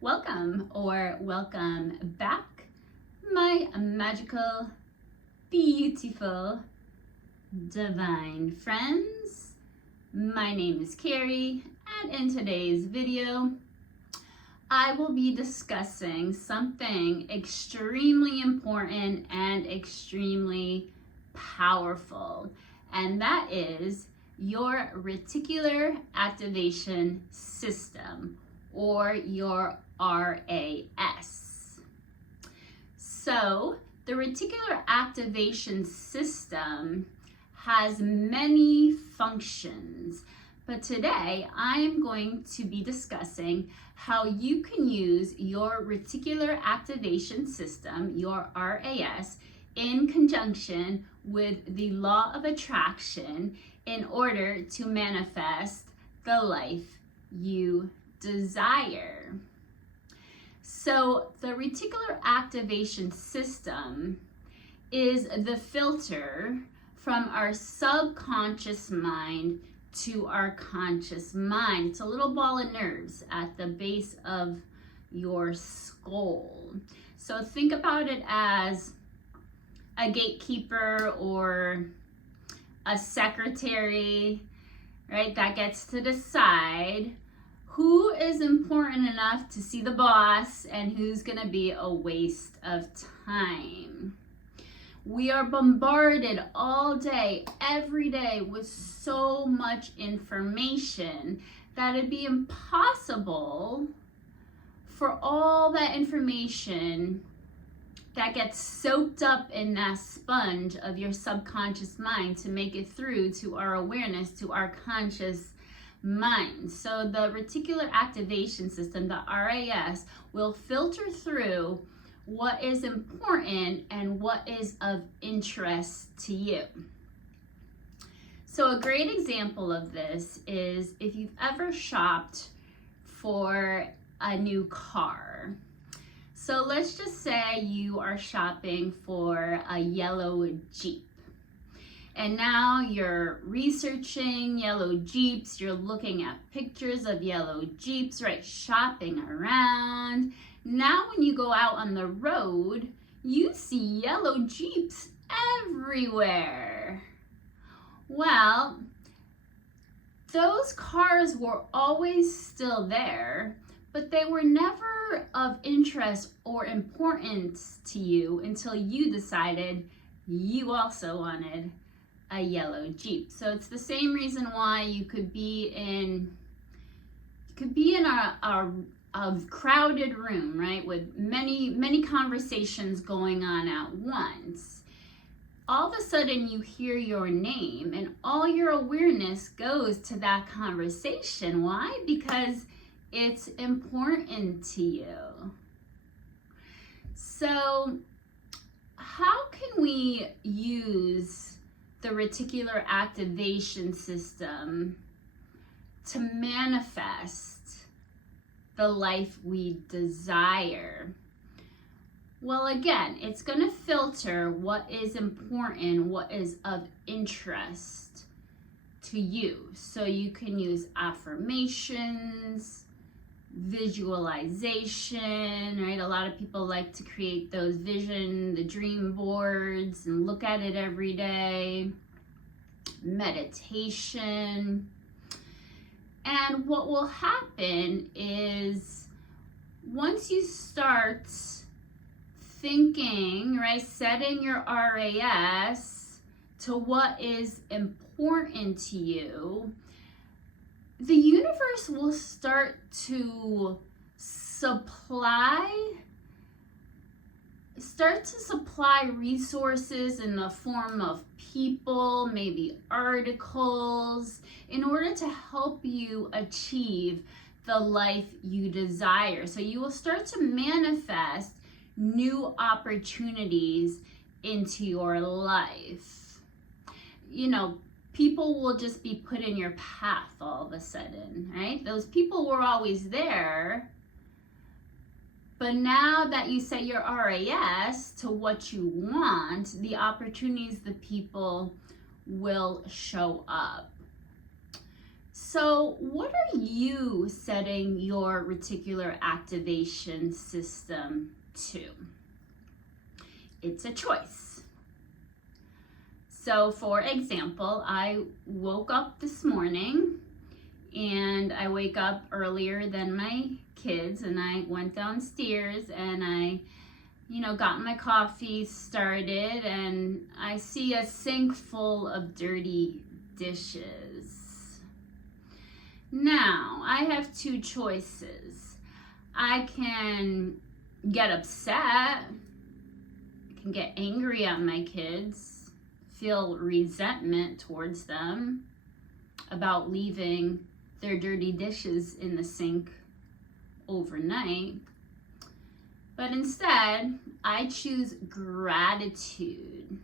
Welcome or welcome back, my magical, beautiful, divine friends. My name is Carrie, and in today's video, I will be discussing something extremely important and extremely powerful, and that is your reticular activation system, or your RAS. So the reticular activation system has many functions, but today I am going to be discussing how you can use your reticular activation system, your RAS, in conjunction with the law of attraction in order to manifest the life you desire. So the reticular activation system is the filter from our subconscious mind to our conscious mind. It's a little ball of nerves at the base of your skull. So think about it as a gatekeeper or a secretary, right, that gets to decide who is important enough to see the boss and who's going to be a waste of time. We are bombarded all day, every day, with so much information that it'd be impossible for all that information that gets soaked up in that sponge of your subconscious mind to make it through to our awareness, to our conscious mind. So the reticular activation system, the RAS, will filter through what is important and what is of interest to you. So a great example of this is if you've ever shopped for a new car. So let's just say you are shopping for a yellow Jeep. And now you're researching yellow Jeeps, you're looking at pictures of yellow Jeeps, right? Shopping around. Now when you go out on the road, you see yellow Jeeps everywhere. Well, those cars were always still there, but they were never of interest or importance to you until you decided you also wanted a yellow Jeep. So it's the same reason why you could be in a crowded room, right, with many conversations going on at once. All of a sudden you hear your name and all your awareness goes to that conversation. Why? Because it's important to you. So how can we use the reticular activation system to manifest the life we desire? Well, again, it's going to filter what is important, what is of interest to you. So you can use affirmations, visualization, right? A lot of people like to create those the dream boards and look at it every day. Meditation. And what will happen is once you start thinking, right, setting your RAS to what is important to you, the universe will start to supply resources in the form of people, maybe articles, in order to help you achieve the life you desire. So you will start to manifest new opportunities into your life. You know, people will just be put in your path all of a sudden, right? Those people were always there, but now that you set your RAS to what you want, the opportunities, the people will show up. So So what are you setting your reticular activation system to? It's a choice. So for example, I woke up this morning and I wake up earlier than my kids, and I went downstairs and I got my coffee started, and I see a sink full of dirty dishes. Now, I have two choices. I can get upset, I can get angry at my kids, feel resentment towards them about leaving their dirty dishes in the sink overnight. But instead, I choose gratitude,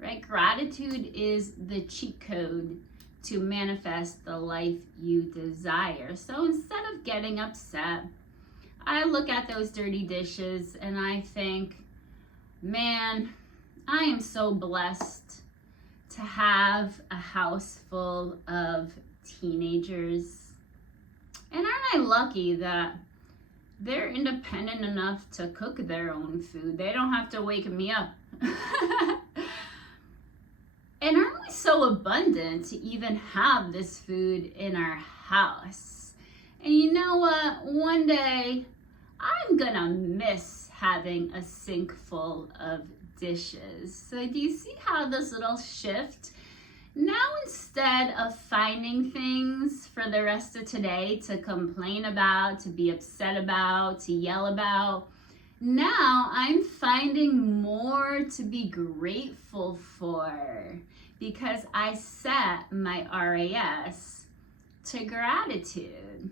right? Gratitude is the cheat code to manifest the life you desire. So instead of getting upset, I look at those dirty dishes and I think, man, I am so blessed to have a house full of teenagers. And aren't I lucky that they're independent enough to cook their own food? They don't have to wake me up. And aren't we so abundant to even have this food in our house? And you know what? One day, I'm gonna miss having a sink full of dishes. So do you see how this little shift? Now, instead of finding things for the rest of today to complain about, to be upset about, to yell about, now I'm finding more to be grateful for because I set my RAS to gratitude.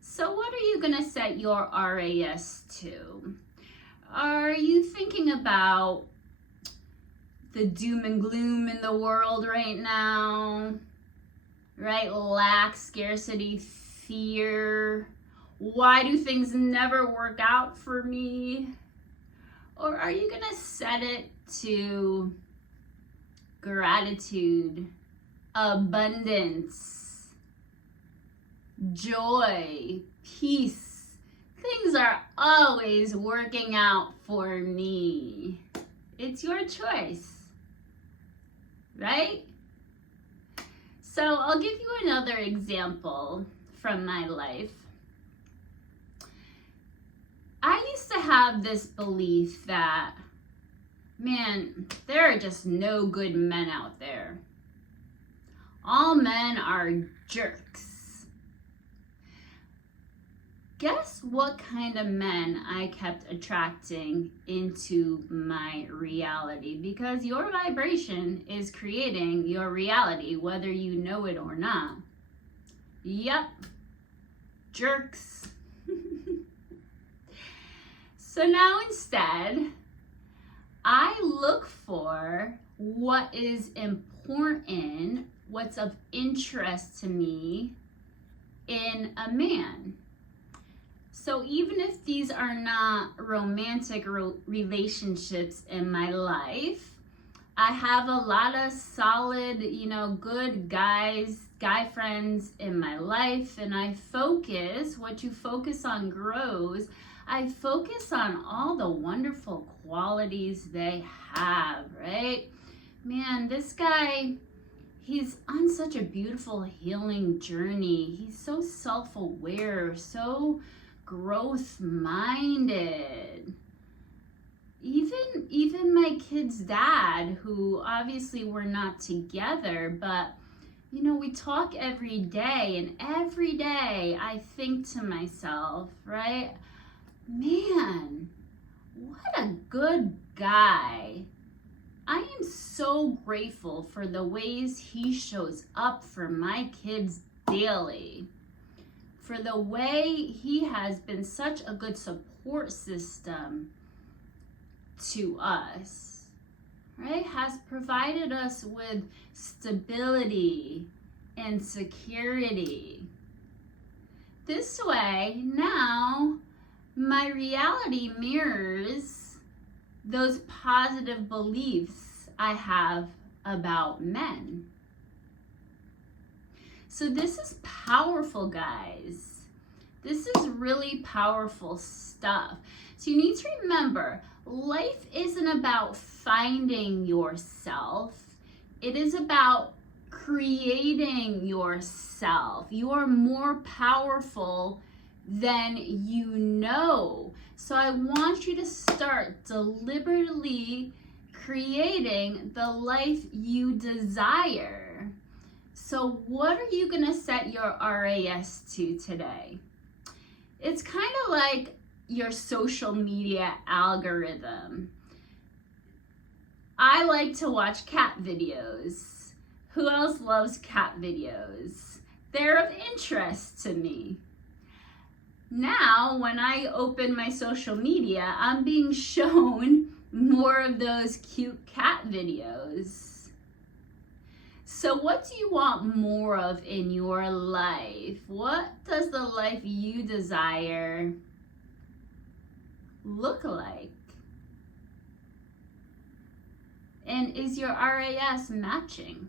So what are you going to set your RAS to? Are you thinking about the doom and gloom in the world right now, right? Lack, scarcity, fear. Why do things never work out for me? Or are you gonna set it to gratitude, abundance, joy, peace? Things are always working out for me. It's your choice. Right? So I'll give you another example from my life. I used to have this belief that, man, there are just no good men out there. All men are jerks. Guess what kind of men I kept attracting into my reality? Because your vibration is creating your reality, whether you know it or not. Yep, jerks. So now instead, I look for what is important, what's of interest to me in a man. So even if these are not romantic relationships in my life, I have a lot of solid, good guy friends in my life, and I focus, what you focus on grows. I focus on all the wonderful qualities they have, right? Man, this guy, he's on such a beautiful healing journey. He's so self-aware, so growth-minded. Even my kid's dad, who obviously we're not together, but we talk every day, and every day I think to myself, right? Man, what a good guy. I am so grateful for the ways he shows up for my kids daily, for the way he has been such a good support system to us, right? Has provided us with stability and security. This way, now my reality mirrors those positive beliefs I have about men. So this is powerful, guys. This is really powerful stuff. So you need to remember, life isn't about finding yourself. It is about creating yourself. You are more powerful than you know. So I want you to start deliberately creating the life you desire. So what are you going to set your RAS to today? It's kind of like your social media algorithm. I like to watch cat videos. Who else loves cat videos? They're of interest to me. Now, when I open my social media, I'm being shown more of those cute cat videos. So what do you want more of in your life? What does the life you desire look like? And is your RAS matching?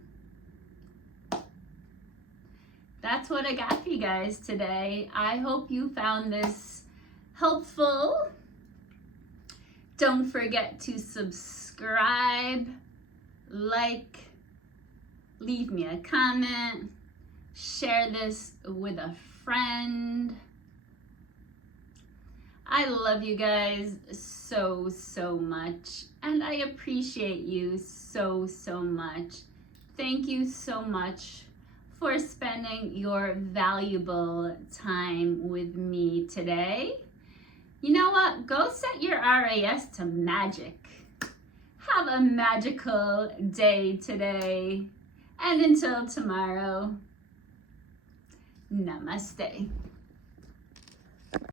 That's what I got for you guys today. I hope you found this helpful. Don't forget to subscribe, like, leave me a comment, share this with a friend. I love you guys so, so much, and I appreciate you so, so much. Thank you so much for spending your valuable time with me today. You know what? Go set your RAS to magic. Have a magical day today. And until tomorrow, namaste.